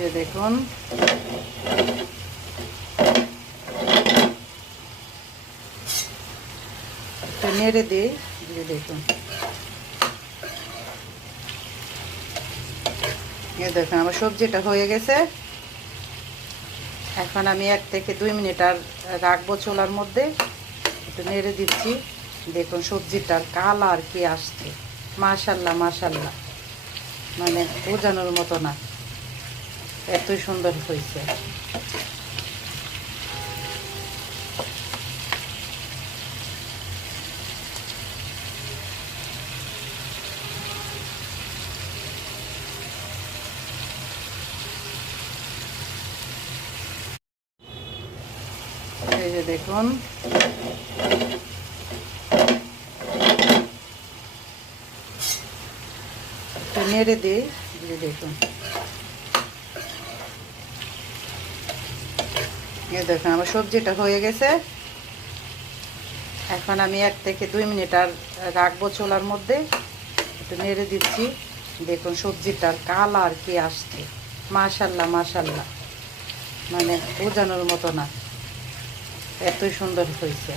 যে দেখুন একটু নেড়ে দিই। যে দেখুন দেখুন আমার সবজিটা হয়ে গেছে। এখন আমি 1 থেকে 2 মিনিট আর রাখবো চুলার মধ্যে। একটু নেড়ে দিচ্ছি। দেখুন সবজিটার কালার কি আসছে, মাশাল্লাহ মাশাল্লাহ, মানে বোঝানোর মতো না, এতই সুন্দর হয়েছে। এই যে দেখুন একটু নেড়ে দিই। যে দেখুন দেখুন আমার সবজিটা হয়ে গেছে। এখন আমি 1 থেকে 2 মিনিট আর রাখবো চুলার মধ্যে। একটু নেড়ে দিচ্ছি। দেখুন সবজিটার কালার কি আসছে, মাশাল্লাহ মাশাল্লাহ, মানে বোঝানোর মতো না, এতই সুন্দর হয়েছে।